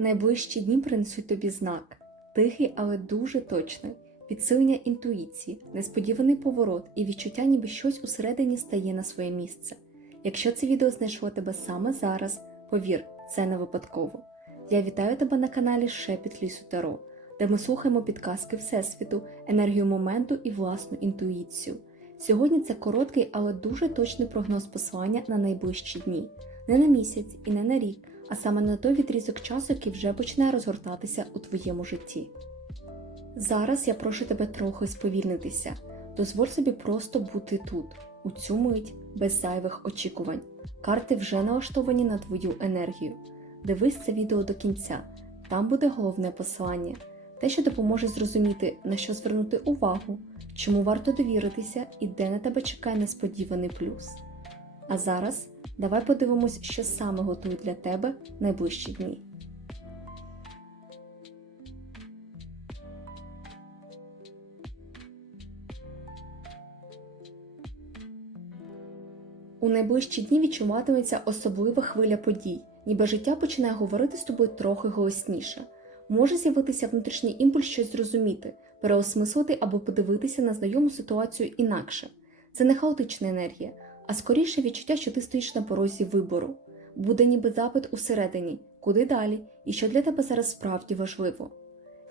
Найближчі дні принесуть тобі знак. Тихий, але дуже точний. Підсилення інтуїції, несподіваний поворот і відчуття, ніби щось усередині стає на своє місце. Якщо це відео знайшло тебе саме зараз, повір, це не випадково. Я вітаю тебе на каналі Шепіт Лісу Таро, де ми слухаємо підказки Всесвіту, енергію моменту і власну інтуїцію. Сьогодні це короткий, але дуже точний прогноз послання на найближчі дні, не на місяць і не на рік, а саме на той відрізок часу, який вже починає розгортатися у твоєму житті. Зараз я прошу тебе трохи сповільнитися. Дозволь собі просто бути тут, у цю мить, без зайвих очікувань. Карти вже налаштовані на твою енергію. Дивись це відео до кінця. Там буде головне послання, те, що допоможе зрозуміти, на що звернути увагу, чому варто довіритися і де на тебе чекає несподіваний плюс. А зараз давай подивимось, що саме готує для тебе найближчі дні. У найближчі дні відчуватиметься особлива хвиля подій, ніби життя починає говорити з тобою трохи голосніше. Може з'явитися внутрішній імпульс щось зрозуміти, переосмислити або подивитися на знайому ситуацію інакше. Це не хаотична енергія, а скоріше відчуття, що ти стоїш на порозі вибору. Буде ніби запит усередині, куди далі і що для тебе зараз справді важливо.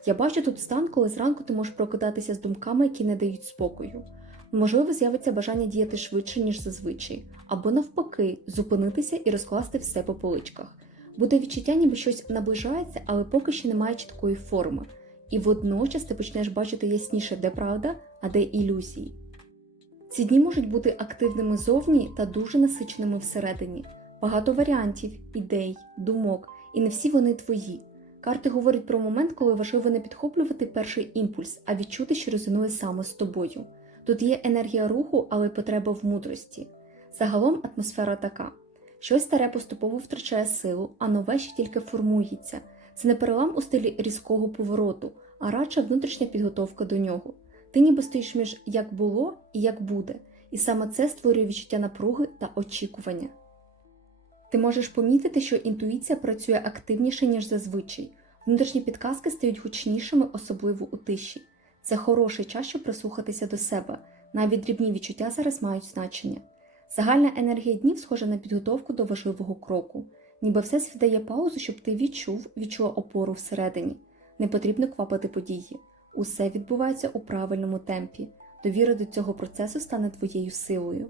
Я бачу тут стан, коли зранку ти можеш прокидатися з думками, які не дають спокою. Можливо, з'явиться бажання діяти швидше, ніж зазвичай, або навпаки, зупинитися і розкласти все по поличках. Буде відчуття, ніби щось наближається, але поки ще немає чіткої форми, і водночас ти почнеш бачити ясніше, де правда, а де ілюзії. Ці дні можуть бути активними зовні та дуже насиченими всередині, багато варіантів, ідей, думок, і не всі вони твої. Карти говорять про момент, коли важливо не підхоплювати перший імпульс, а відчути, що резонує саме з тобою. Тут є енергія руху, але й потреба в мудрості. Загалом атмосфера така: щось старе поступово втрачає силу, а нове ще тільки формується. Це не перелам у стилі різкого повороту, а радше внутрішня підготовка до нього. Ти ніби стоїш між як було і як буде, і саме це створює відчуття напруги та очікування. Ти можеш помітити, що інтуїція працює активніше, ніж зазвичай. Внутрішні підказки стають гучнішими, особливо у тиші. Це хороший час, щоб прислухатися до себе. Навіть дрібні відчуття зараз мають значення. Загальна енергія днів схожа на підготовку до важливого кроку, ніби все світ дає паузу, щоб ти відчув, відчула опору всередині. Не потрібно квапити події. Усе відбувається у правильному темпі. Довіра до цього процесу стане твоєю силою.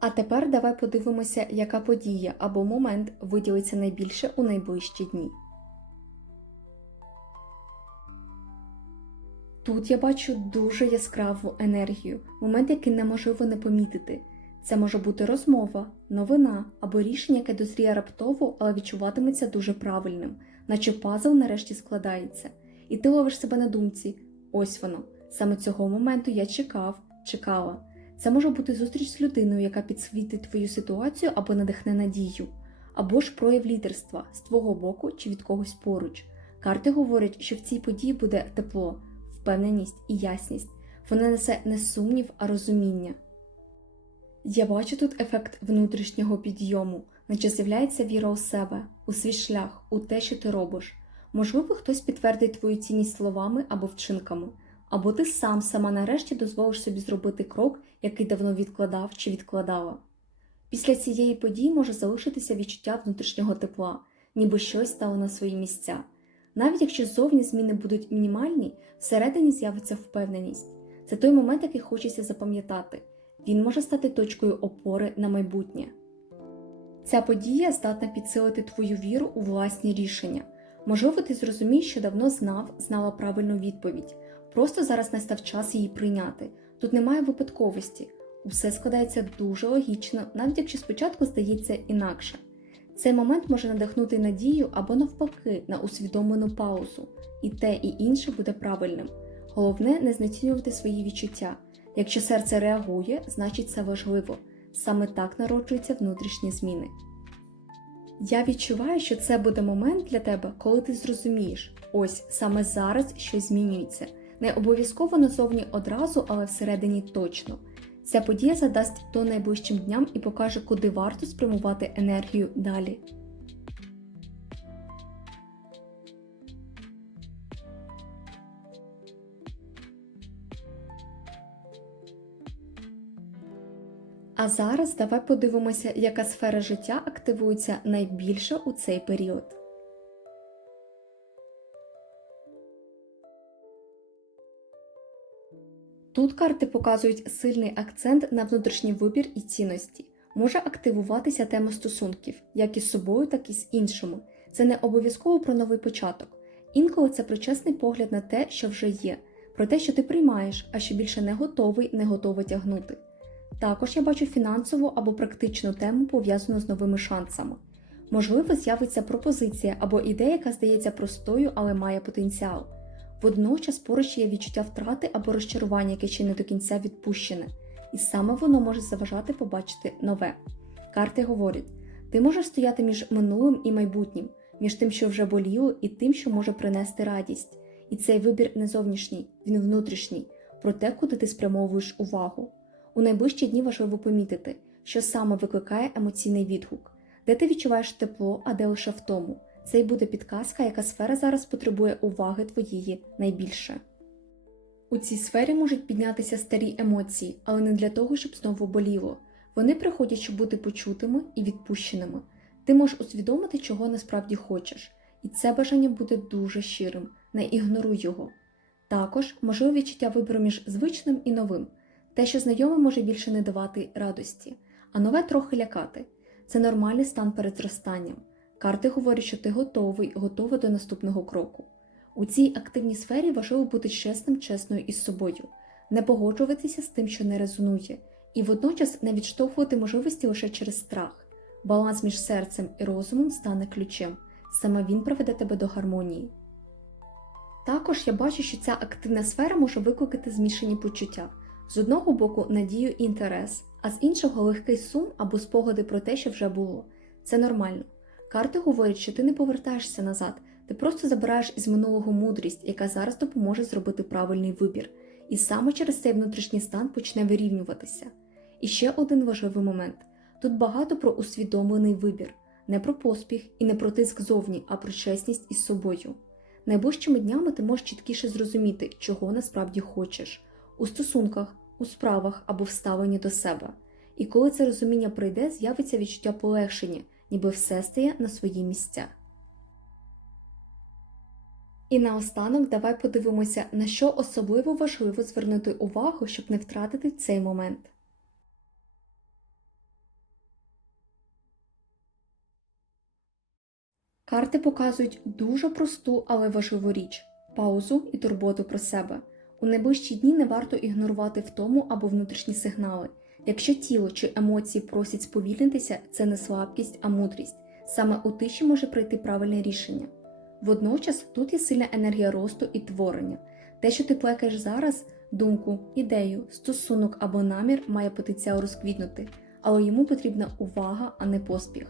А тепер давай подивимося, яка подія або момент виділиться найбільше у найближчі дні. Тут я бачу дуже яскраву енергію, момент, який неможливо не помітити. Це може бути розмова, новина або рішення, яке дозріє раптово, але відчуватиметься дуже правильним, наче пазл нарешті складається. І ти ловиш себе на думці: ось воно. Саме цього моменту я чекав, чекала. Це може бути зустріч з людиною, яка підсвітить твою ситуацію або надихне надію, або ж прояв лідерства з твого боку чи від когось поруч. Карти говорять, що в цій події буде тепло впевненість і ясність. Вона несе не сумнів, а розуміння. Я бачу тут ефект внутрішнього підйому, наче з'являється віра у себе, у свій шлях, у те, що ти робиш. Можливо, хтось підтвердить твою цінність словами або вчинками, або ти сам сама нарешті дозволиш собі зробити крок, який давно відкладав чи відкладала. Після цієї події може залишитися відчуття внутрішнього тепла, ніби щось стало на свої місця. Навіть якщо зовні зміни будуть мінімальні, всередині з'явиться впевненість. Це той момент, який хочеться запам'ятати. Він може стати точкою опори на майбутнє. Ця подія здатна підсилити твою віру у власні рішення. Можливо, ти зрозумієш, що давно знав, знала правильну відповідь. Просто зараз настав час її прийняти. Тут немає випадковості. Усе складається дуже логічно, навіть якщо спочатку здається інакше. Цей момент може надихнути надію або навпаки на усвідомлену паузу, і те, і інше буде правильним. Головне не знецінювати свої відчуття. Якщо серце реагує, значить це важливо. Саме так народжуються внутрішні зміни. Я відчуваю, що це буде момент для тебе, коли ти зрозумієш, ось саме зараз щось змінюється. Не обов'язково назовні одразу, але всередині точно. Ця подія задасть то найближчим дням і покаже, куди варто спрямувати енергію далі. А зараз давай подивимося, яка сфера життя активується найбільше у цей період. Тут карти показують сильний акцент на внутрішній вибір і цінності. Може активуватися тема стосунків, як із собою, так і з іншими. Це не обов'язково про новий початок. Інколи це про чесний погляд на те, що вже є, про те, що ти приймаєш, а що більше не готовий, не готовий тягнути. Також я бачу фінансову або практичну тему, пов'язану з новими шансами. Можливо, з'явиться пропозиція або ідея, яка здається простою, але має потенціал. Водночас поруч є відчуття втрати або розчарування, яке ще не до кінця відпущене, і саме воно може заважати побачити нове. Карти говорять: ти можеш стояти між минулим і майбутнім, між тим, що вже боліло, і тим, що може принести радість. І цей вибір не зовнішній, він внутрішній, про те, куди ти спрямовуєш увагу. У найближчі дні важливо помітити, що саме викликає емоційний відгук, де ти відчуваєш тепло, а де лише втому. Це й буде підказка, яка сфера зараз потребує уваги твоєї найбільше. У цій сфері можуть піднятися старі емоції, але не для того, щоб знову боліло. Вони приходять, щоб бути почутими і відпущеними. Ти можеш усвідомити, чого насправді хочеш, і це бажання буде дуже щирим, не ігноруй його. Також можливе відчуття вибору між звичним і новим. Те, що знайоме може більше не давати радості, а нове трохи лякати. Це нормальний стан перед зростанням. Карти говорять, що ти готовий, готова до наступного кроку. У цій активній сфері важливо бути чесним, чесною із собою, не погоджуватися з тим, що не резонує, і водночас не відштовхувати можливості лише через страх. Баланс між серцем і розумом стане ключем. Саме він приведе тебе до гармонії. Також я бачу, що ця активна сфера може викликати змішані почуття з одного боку надію і інтерес, а з іншого легкий сум або спогади про те, що вже було. Це нормально. Карти говорять, що ти не повертаєшся назад, ти просто забираєш із минулого мудрість, яка зараз допоможе зробити правильний вибір, і саме через цей внутрішній стан почне вирівнюватися. І ще один важливий момент: тут багато про усвідомлений вибір, не про поспіх і не про тиск зовні, а про чесність із собою. Найближчими днями ти можеш чіткіше зрозуміти, чого насправді хочеш у стосунках, у справах або в ставленні до себе. І коли це розуміння прийде, з'явиться відчуття полегшення, ніби все стає на свої місця. І наостанок давай подивимося, на що особливо важливо звернути увагу, щоб не втратити цей момент. Карти показують дуже просту, але важливу річ паузу і турботу про себе. У найближчі дні не варто ігнорувати втому або внутрішні сигнали. Якщо тіло чи емоції просять сповільнитися, це не слабкість, а мудрість. Саме у тиші може прийти правильне рішення. Водночас тут є сильна енергія росту і творення. Те, що ти плекаєш зараз, думку, ідею, стосунок або намір має потенціал розквітнути, але йому потрібна увага, а не поспіх.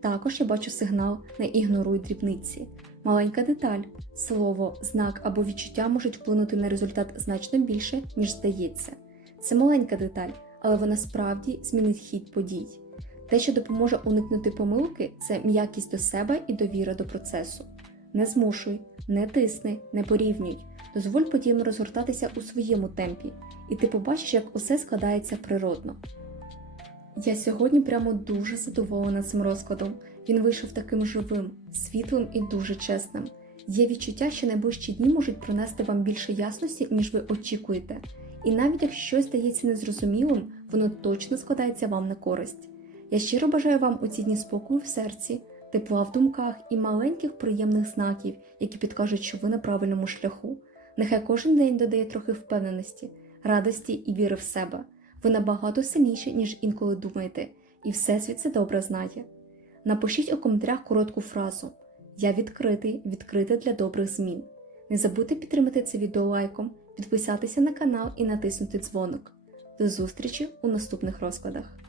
Також я бачу сигнал не ігноруй дрібниці. Маленька деталь, слово, знак або відчуття можуть вплинути на результат значно більше, ніж здається. Це маленька деталь, але вона справді змінить хід подій. Те, що допоможе уникнути помилки, це м'якість до себе і довіра до процесу. Не змушуй, не тисни, не порівнюй. Дозволь подіям розгортатися у своєму темпі, і ти побачиш, як усе складається природно. Я сьогодні прямо дуже задоволена цим розкладом. Він вийшов таким живим, світлим і дуже чесним. Є відчуття, що найближчі дні можуть принести вам більше ясності, ніж ви очікуєте. І навіть якщо щось здається незрозумілим, воно точно складається вам на користь. Я щиро бажаю вам у ці дні спокою в серці, тепла в думках і маленьких приємних знаків, які підкажуть, що ви на правильному шляху. Нехай кожен день додає трохи впевненості, радості і віри в себе. Ви набагато сильніші, ніж інколи думаєте, і Всесвіт це добре знає. Напишіть у коментарях коротку фразу Я відкритий, відкрита для добрих змін. Не забудьте підтримати це відео лайком, підписатися на канал і натиснути дзвоник. До зустрічі у наступних розкладах.